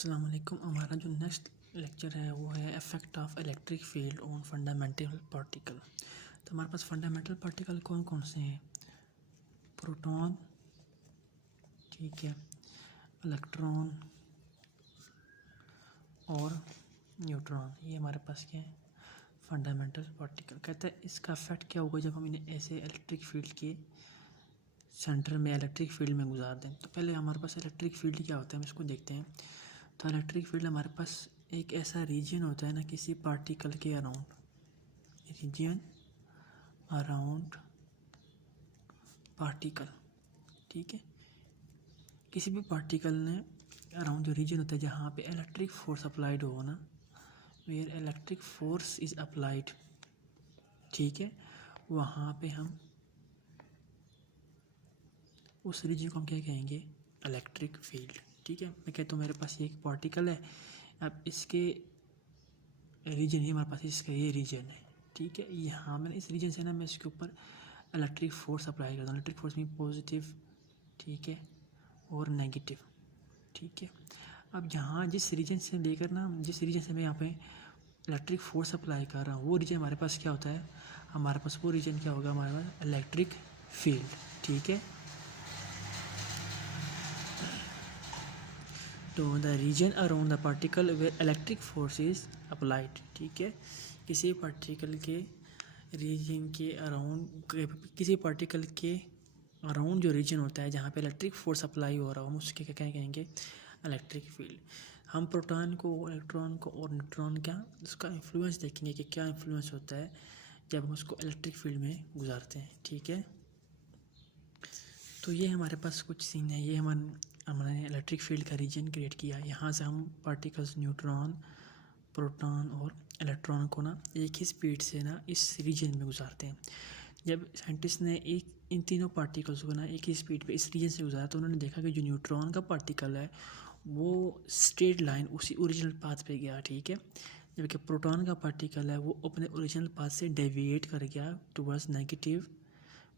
अस्सलाम वालेकुम। हमारा जो नेक्स्ट लेक्चर है वो है effect of electric field on fundamental particle. तो हमारे पास फंडामेंटल पार्टिकल कौन कौन से हैं? प्रोटॉन, ठीक है, इलेक्ट्रॉन और न्यूट्रॉन। ये हमारे पास क्या है? Fundamental particle. कहते हैं इसका इफेक्ट क्या होगा जब हम इन्हें ऐसे इलेक्ट्रिक फील्ड के सेंटर में इलेक्ट्रिक फील्ड में गुजार दें। तो पहले हमारे पास इलेक्ट्रिक फील्ड क्या होता है हम इसको देखते हैं। तो इलेक्ट्रिक फील्ड हमारे पास एक ऐसा रीजन होता है ना किसी पार्टिकल के अराउंड, रीजन अराउंड पार्टिकल, ठीक है। किसी भी पार्टिकल ने अराउंड जो रीजन होता है जहाँ पे इलेक्ट्रिक फोर्स अप्लाइड हो ना, where electric force is applied, ठीक है, वहाँ पे हम उस रीजन को हम क्या कहेंगे? इलेक्ट्रिक फील्ड, ठीक है। मैं कहता हूँ मेरे पास ये एक पार्टिकल है, अब इसके रीजन ही हमारे पास इसका ये रीजन है, ठीक है। यहाँ मैंने इस रीजन से ना मैं इसके ऊपर इलेक्ट्रिक फोर्स अप्लाई करता हूँ। इलेक्ट्रिक फोर्स में पॉजिटिव, ठीक है, और नेगेटिव, ठीक है। अब जहाँ जिस रीजन से लेकर ना जिस रीजन से मैं यहाँ पे इलेक्ट्रिक फोर्स अप्लाई कर रहा हूँ वो रीजन हमारे पास क्या होता है? हमारे पास वो रीजन क्या होगा? हमारे पास इलेक्ट्रिक फील्ड, ठीक है। तो the region around the particle where electric force is applied, ठीक है। किसी पार्टिकल के रीजन के अराउंड, किसी पार्टिकल के अराउंड जो रीजन होता है जहाँ पे इलेक्ट्रिक फोर्स अप्लाई हो रहा हो हम उसके क्या कहेंगे? Electric field. हम प्रोटॉन को, इलेक्ट्रॉन को और न्यूट्रॉन का उसका इन्फ्लुएंस देखेंगे कि क्या इन्फ्लुएंस होता है जब हम उसको इलेक्ट्रिक फील्ड में गुजारते हैं, ठीक है। तो ये हमारे पास कुछ सीन है। ये हमने इलेक्ट्रिक फील्ड का रीजन क्रिएट किया। यहाँ से हम पार्टिकल्स न्यूट्रॉन, प्रोटॉन और इलेक्ट्रॉन को ना एक ही स्पीड से ना इस रीजन में गुजारते हैं। जब साइंटिस्ट ने इन तीनों पार्टिकल्स को ना एक ही स्पीड पे इस रीजन से गुजारा तो उन्होंने देखा कि जो न्यूट्रॉन का पार्टिकल है वो स्ट्रेट लाइन उसी ओरिजिनल पाथ पे गया, ठीक है, जबकि प्रोटॉन का पार्टिकल है वो अपने ओरिजिनल पाथ से डेविएट कर गया टुवर्ड्स नेगेटिव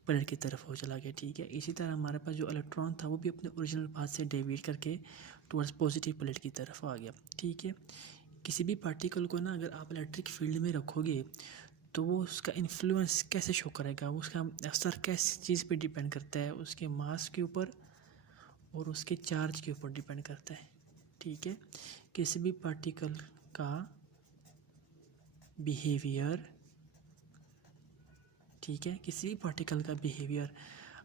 प्लेट की तरफ हो चला गया, ठीक है। इसी तरह हमारे पास जो इलेक्ट्रॉन था वो भी अपने ओरिजिनल पाथ से डेविएट करके टुवर्ड्स पॉजिटिव प्लेट की तरफ आ गया, ठीक है। किसी भी पार्टिकल को ना अगर आप इलेक्ट्रिक फील्ड में रखोगे तो वो उसका इन्फ्लुएंस कैसे शो करेगा? उसका असर किस चीज़ पे डिपेंड करता है? उसके मास के ऊपर और उसके चार्ज के ऊपर डिपेंड करता है, ठीक है। किसी भी पार्टिकल का बिहेवियर, ठीक है, किसी भी पार्टिकल का बिहेवियर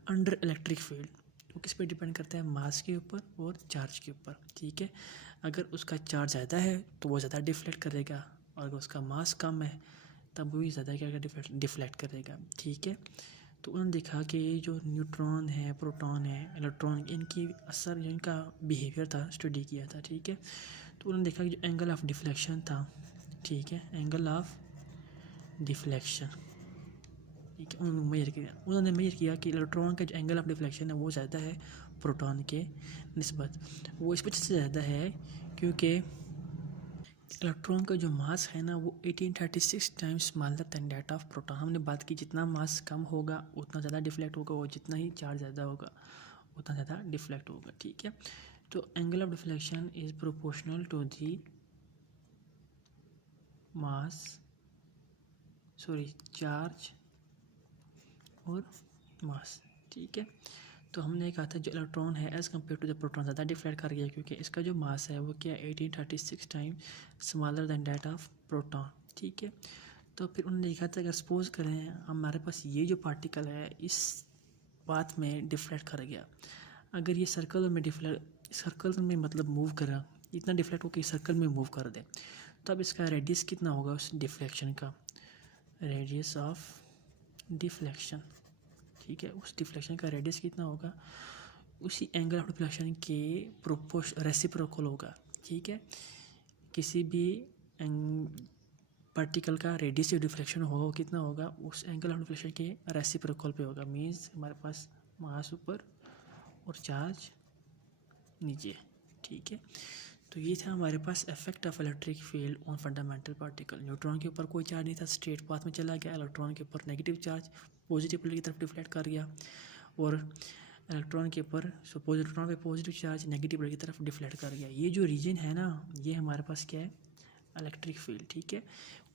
अंडर इलेक्ट्रिक फील्ड वो किस पे डिपेंड करता है? मास के ऊपर और चार्ज के ऊपर, ठीक है। अगर उसका चार्ज ज़्यादा है तो वो ज़्यादा डिफ्लेक्ट करेगा और अगर उसका मास कम है तब वो भी ज़्यादा क्या डिफ्लेक्ट करेगा, ठीक है। तो उन्होंने देखा कि ये जो न्यूट्रॉन है, प्रोटॉन है, इलेक्ट्रॉन, इनकी असर जो इनका बिहेवियर था स्टडी किया था, ठीक है। तो उन्होंने देखा कि जो एंगल ऑफ डिफ्लेक्शन था, ठीक है, एंगल ऑफ डिफ्लेक्शन, ठीक है, उन्होंने मेजर किया कि इलेक्ट्रॉन का जो एंगल ऑफ डिफ्लेक्शन है वो ज़्यादा है प्रोटॉन के निस्बत। वो इस वजह से ज़्यादा है क्योंकि इलेक्ट्रॉन का जो मास है ना वो 1836 times smaller than that of proton. हमने बात की जितना मास कम होगा उतना ज़्यादा डिफ्लेक्ट होगा और जितना ही चार्ज ज़्यादा होगा उतना ज़्यादा डिफ्लेक्ट होगा, ठीक है। तो angle of deflection is proportional to the mass, charge और मास, ठीक है। तो हमने कहा था जो इलेक्ट्रॉन है as compare to the proton ज़्यादा डिफ्लेक्ट कर गया क्योंकि इसका जो मास है वो क्या है 1836 time smaller than that of proton, ठीक है। तो फिर उन्होंने देखा था अगर सपोज करें हमारे पास ये जो पार्टिकल है इस पाथ में डिफ्लेक्ट कर गया, अगर ये सर्कल में मतलब मूव करा, इतना डिफ्लेक्ट होकर सर्कल में मूव कर दे तो अब इसका रेडियस कितना होगा उस डिफ्लेक्शन का? रेडियस ऑफ डिफ्लेक्शन, ठीक है, उस डिफ्लेक्शन का रेडियस कितना होगा? उसी एंगल ऑफ डिफ्लेक्शन के रेसिप्रोकल होगा, ठीक है। किसी भी पार्टिकल का रेडियस ऑफ डिफ्लेक्शन होगा कितना होगा? उस एंगल ऑफ डिफ्लेक्शन के रेसिप्रोकल पे होगा। मीन्स हमारे पास मास ऊपर और चार्ज नीचे, ठीक है। तो ये था हमारे पास effect of electric field on fundamental particle. Neutron के ऊपर कोई चार्ज नहीं था, स्ट्रेट पाथ में चला गया। इलेक्ट्रॉन के ऊपर नेगेटिव चार्ज पॉजिटिव प्लेट की तरफ डिफ्लेक्ट कर गया और इलेक्ट्रॉन के ऊपर सपोज इलेक्ट्रॉन पे पॉजिटिव चार्ज नेगेटिव की तरफ डिफ्लेक्ट कर गया। ये जो रीजन है ना, ये हमारे पास क्या है, इलेक्ट्रिक फील्ड। ठीक है,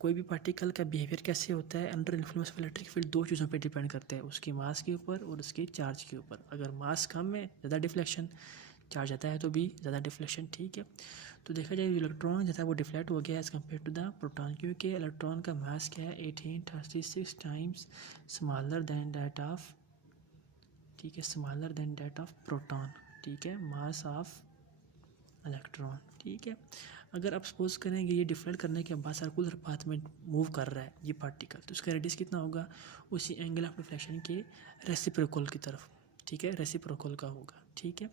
कोई भी पार्टिकल का बिहेवियर कैसे होता है under influence of electric field, दो चीज़ों पे डिपेंड करता है, उसके मास के ऊपर और उसके चार्ज के ऊपर। अगर मास कम है ज़्यादा डिफ्लेक्शन, चार्ज ज़्यादा है तो भी ज़्यादा डिफ्लेक्शन। ठीक है, तो देखा जाए इलेक्ट्रॉन जैसा वो डिफ्लेक्ट हो गया as compare to the proton, क्योंकि इलेक्ट्रॉन का मास क्या है 1836 times smaller than that of, ठीक है, smaller than that of proton. ठीक है, मास ऑफ इलेक्ट्रॉन। ठीक है, अगर आप सपोज करेंगे ये डिफ्लेक्ट करने के बाद सर्कुलर पाथ में मूव कर रहा है ये पार्टिकल, तो उसका रेडियस कितना होगा, उसी एंगल ऑफ डिफ्लेक्शन के रेसिप्रोकल की तरफ। ठीक है, रेसिप्रोकल का होगा। ठीक है,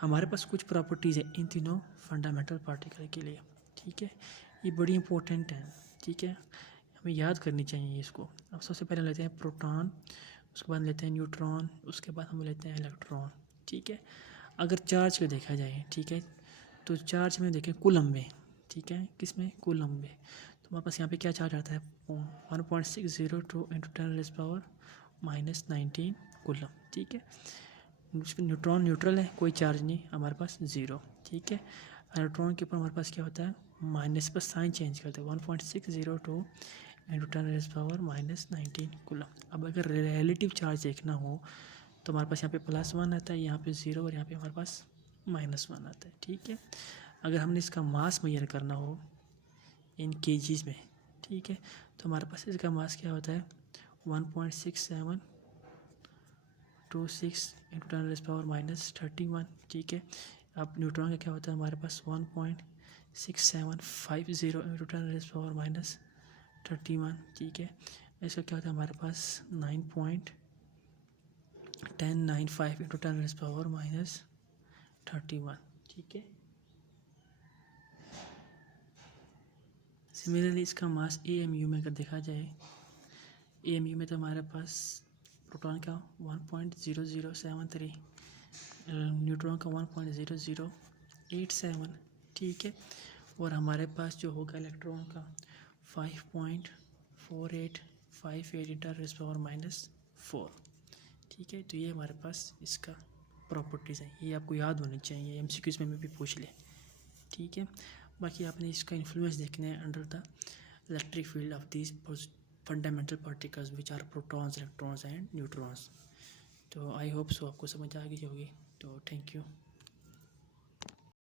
हमारे पास कुछ प्रॉपर्टीज़ है इन तीनों फंडामेंटल पार्टिकल के लिए। ठीक है, ये बड़ी इंपॉर्टेंट है। ठीक है, हमें याद करनी चाहिए इसको। अब सबसे पहले लेते हैं प्रोटॉन, उसके बाद लेते हैं न्यूट्रॉन, उसके बाद हम लेते हैं इलेक्ट्रॉन। ठीक है, अगर चार्ज को देखा जाए, ठीक है, तो चार्ज में देखें कूलम में। ठीक है, किस में, कूलम में। तो हमारे पास यहाँ पे क्या चार्ज आता है 1.602 इंटू 10⁻⁻19 कूलम। ठीक है, न्यूट्रॉन न्यूट्रल है, कोई चार्ज नहीं, हमारे पास ज़ीरो। ठीक है, इलेक्ट्रॉन के ऊपर हमारे पास क्या होता है, माइनस पर साइन चेंज करते हैं, 1.602 इंटू 10⁻⁻19 कूलम। अब अगर रिलेटिव चार्ज देखना हो तो हमारे पास यहाँ पे +1 आता है, यहाँ पे 0 और यहाँ पे हमारे पास -1 आता है। ठीक है, अगर हमने इसका मास मेजर करना हो इन केजीज़ में, ठीक है, तो हमारे पास इसका मास क्या होता है 1.6726 इंटू 10⁻⁻31। ठीक है, अब न्यूट्रॉन का क्या होता है हमारे पास 1.6750 इंटू 10⁻⁻31। ठीक है, इसका क्या होता है हमारे पास 9.1095 इंटू 10⁻31। ठीक है, सिमिलरली इसका मास AMU में अगर देखा जाए, AMU में तो हमारे पास प्रोटॉन का 1.0073, न्यूट्रॉन का 1.0087। ठीक है, और हमारे पास जो होगा इलेक्ट्रॉन का 5.4858 इंटू 10⁻⁻4। ठीक है, तो ये हमारे पास इसका प्रॉपर्टीज़ है, ये आपको याद होनी चाहिए, MCQs में भी पूछ ले। ठीक है, बाकी आपने इसका इन्फ्लुएंस देखना है under the electric field of these fundamental particles which are protons, electrons and neutrons. तो आई होप सो आपको समझ आ गई होगी। तो थैंक यू।